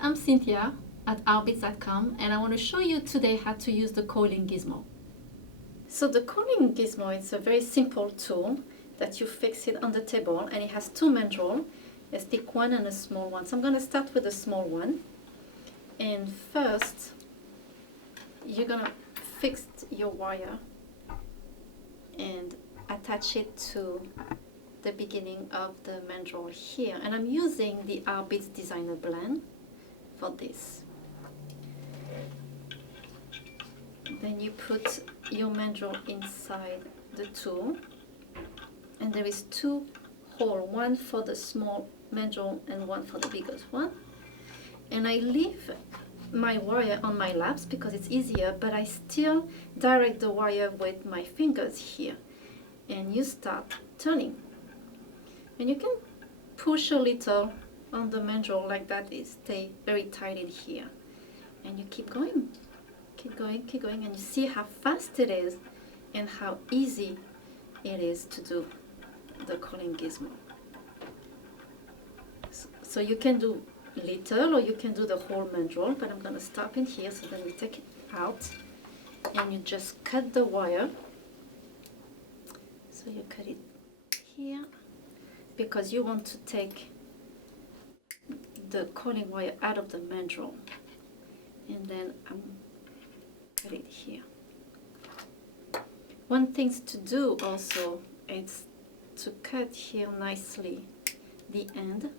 I'm Cynthia at Artbeads.com, and I want to show you today how to use the Coiling Gizmo. So the Coiling Gizmo is a very simple tool that you fix it on the table, and it has two mandrels, a thick one and a small one. So I'm going to start with the small one. And first, you're going to fix your wire and attach it to the beginning of the mandrel here. And I'm using the Artbeads Designer Blend for this. Then you put your mandrel inside the tool, and there is two holes, one for the small mandrel and one for the biggest one. And I leave my wire on my laps because it's easier, but I still direct the wire with my fingers here. And you start turning. And you can push a little on the mandrel like that, it stay very tight in here. And you keep going, keep going, keep going, and you see how fast it is and how easy it is to do the Coiling Gizmo. So you can do little or you can do the whole mandrel, but I'm going to stop in here, so then you take it out and you just cut the wire. So you cut it here because you want to take the coiling wire out of the mandrel, and then cut it here. One thing to do also is to cut here nicely the end,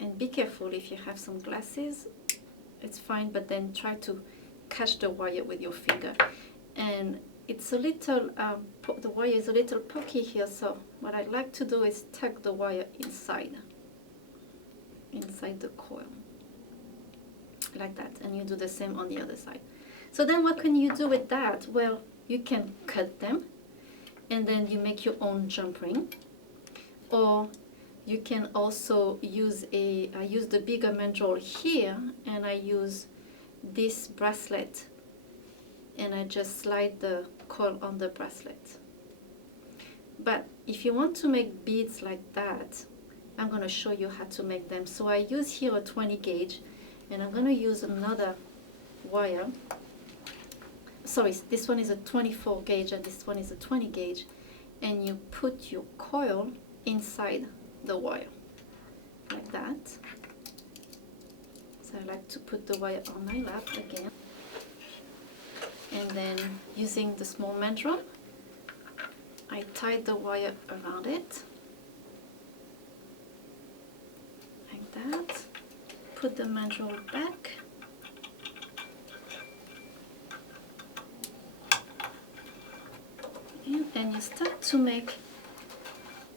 and be careful if you have some glasses, it's fine, but then try to catch the wire with your finger. And it's a little, the wire is a little pokey here, so what I like to do is tuck the wire inside the coil, like that, and you do the same on the other side. So then what can you do with that? Well, you can cut them, and then you make your own jump ring, or you can also use I use the bigger mandrel here, and I use this bracelet, and I just slide the coil on the bracelet. But if you want to make beads like that, I'm going to show you how to make them. So I use here a 20 gauge, and I'm going to use another wire. Sorry, this one is a 24 gauge and this one is a 20 gauge, and you put your coil inside the wire like that. So I like to put the wire on my lap again, and then using the small mandrel, I tie the wire around it like that, put the mandrel back, and then you start to make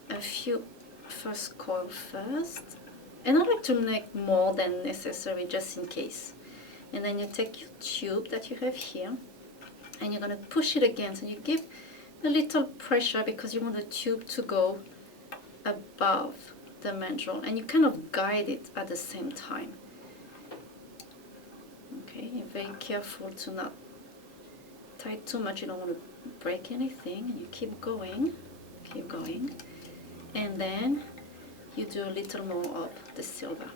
a few first coil first, and I like to make more than necessary just in case. And then you take your tube that you have here, and you're going to push it again, so you give a little pressure because you want the tube to go above the mandrel, and you kind of guide it at the same time. Okay, you're very careful to not tie too much, you don't want to break anything, and you keep going, and then you do a little more of the silver.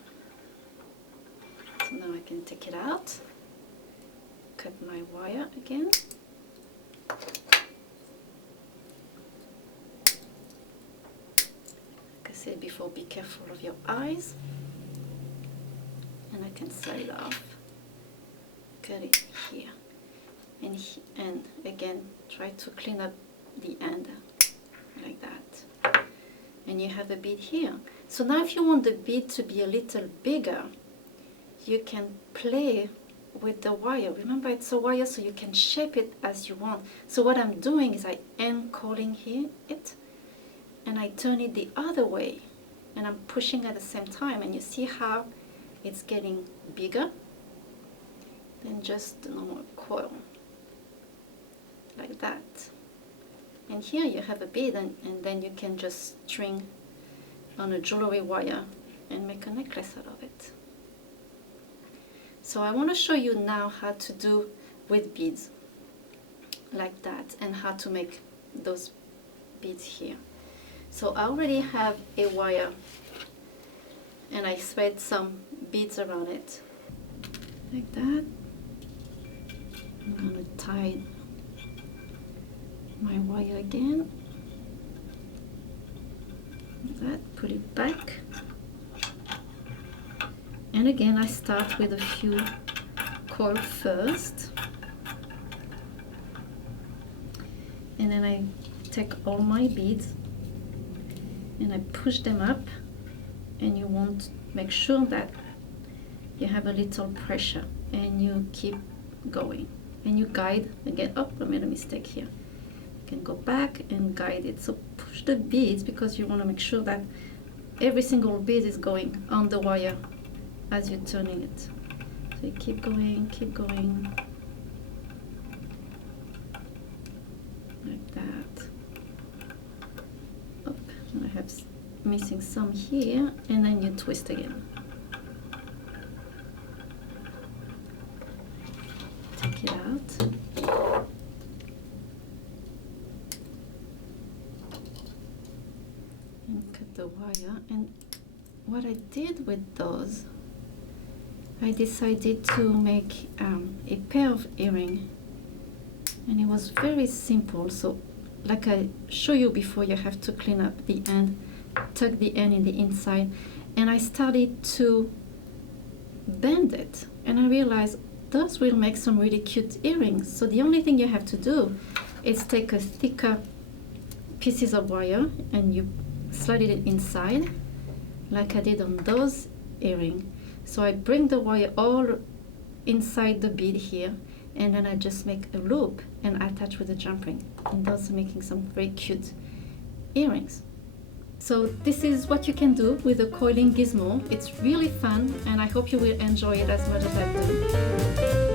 So now I can take it out, cut my wire again, like I said before, be careful of your eyes, and I can slide it off, cut it here, and again try to clean up the end like that, and you have a bead here. So now if you want the bead to be a little bigger, you can play with the wire. Remember, it's a wire, so you can shape it as you want. So what I'm doing is I am coiling here and I turn it the other way, and I'm pushing at the same time, and you see how it's getting bigger than just the normal coil like that. And here you have a bead, and then you can just string on a jewelry wire and make a necklace out of it. So I want to show you now how to do with beads like that, and how to make those beads here. So I already have a wire, and I thread some beads around it. Like that. I'm gonna tie my wire again. Like that, put it back. And again, I start with a few coil first. And then I take all my beads and I push them up, and you want to make sure that you have a little pressure, and you keep going and you guide again. Oh, I made a mistake here. You can go back and guide it. So push the beads because you want to make sure that every single bead is going on the wire as you're turning it. So you keep going like that. Oh, and I have missing some here, and then you twist again. Take it out. And cut the wire. And what I did with those, I decided to make a pair of earrings, and it was very simple. So like I show you before, you have to clean up the end, tuck the end in the inside, and I started to bend it, and I realized those will make some really cute earrings. So the only thing you have to do is take a thicker pieces of wire and you slide it inside like I did on those earrings. So I bring the wire all inside the bead here, and then I just make a loop and attach with a jump ring, and those are making some very cute earrings. So this is what you can do with the Coiling Gizmo. It's really fun, and I hope you will enjoy it as much as I do.